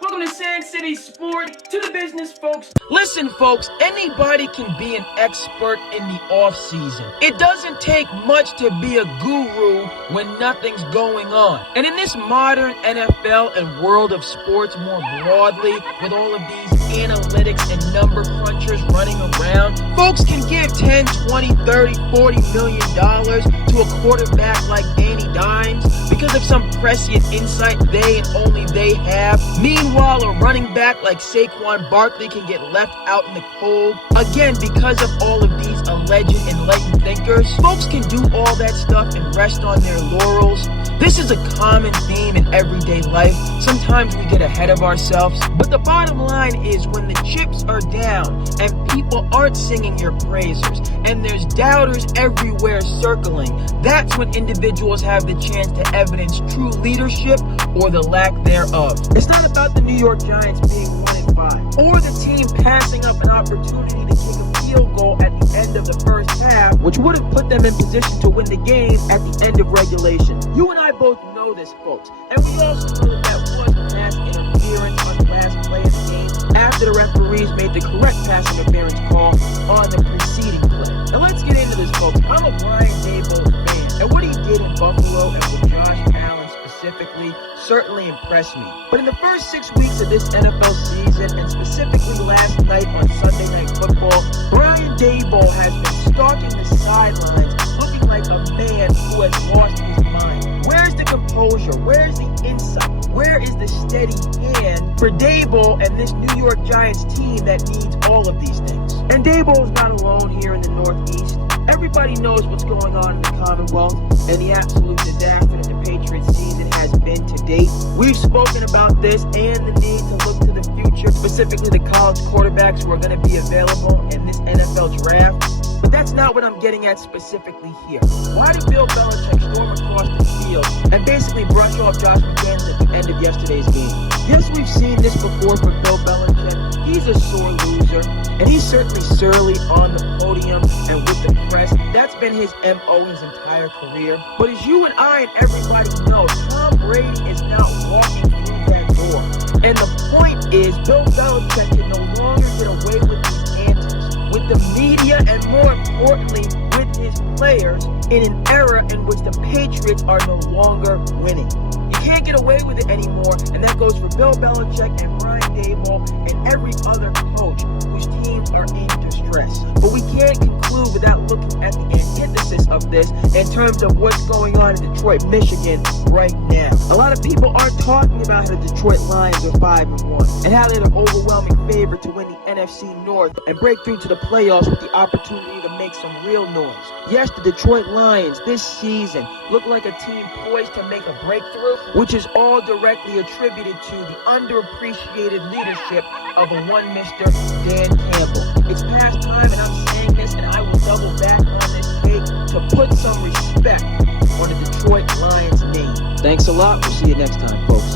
Welcome to SandCity Sport, to the business, folks. Listen, folks, anybody can be an expert in the off-season. It doesn't take much to be a guru when nothing's going on. And in this modern NFL and world of sports more broadly, with all of these analytics and number crunchers running around, folks can give 10, 20, 30, 40 million dollars to a quarterback like Danny Dimes because of some prescient insight they and only they have. Meanwhile, a running back like Saquon Barkley can get left out in the cold. Again, because of all of these alleged enlightened thinkers, folks can do all that stuff and rest on their laurels. This is a common theme in everyday life. Sometimes we get ahead of ourselves, but the bottom line is when the chips are down and people aren't singing your praises and there's doubters everywhere circling, that's when individuals have the chance to evidence true leadership or the lack thereof. It's not about the New York Giants being 1-5 or the team passing up an opportunity to kick a field goal at the end of the first half, which would have put them in position to win the game at the end of regulation. You and I both know this, folks, and we also know that was pass interference on the last play of the game after the referees made the correct pass interference call on the preceding play. Now let's get into this, folks. I'm a Brian Daboll fan, and what he did in Buffalo and with Josh Allen specifically certainly impressed me. But in the first 6 weeks of this NFL season, and specifically last night on Sunday Night Football, Brian Daboll has been stalking the sidelines looking like a man who has lost his mind. Where's the composure? Where's the insight? Where is the steady hand for Daboll and this New York Giants team that needs all of these things? And Daboll is not alone here in the Northeast. Everybody knows what's going on in the Commonwealth and the absolute disaster that the Patriots season has been to date. We've spoken about this and the need to look to the future, specifically the college quarterbacks who are going to be available in this NFL draft. But that's not what I'm getting at specifically here. Why did Bill Belichick storm across the field and basically brush off Josh McDaniels at the end of yesterday's game? Yes, we've seen this before for Bill Belichick. He's a sore loser, and he's certainly surly on the podium and with the press. That's been his MO his entire career. But as you and I and everybody know, Tom Brady is now walking through that door. And the point is, Bill Belichick can no longer get away with these antics, with the media, and more importantly, with his players, in an era in which the Patriots are no longer winning. You can't get away with it anymore, and that goes for Bill Belichick and Brian Daboll and every other coach whose teams are in distress. But we can't conclude without looking at the antithesis of this in terms of what's going on in Detroit, Michigan right now. A lot of people aren't talking about how the Detroit Lions are 5-1 and how they're the overwhelming favorite to win the NFC North and break through to the playoffs with the opportunity to make some real noise. Yes, the Detroit Lions this season look like a team poised to make a breakthrough, which is all directly attributed to the underappreciated leadership of a one Mr. Dan Campbell. It's past time, and I'm saying this, and I will double back on this take, to put some respect on the Detroit Lions name. Thanks a lot. We'll see you next time, folks.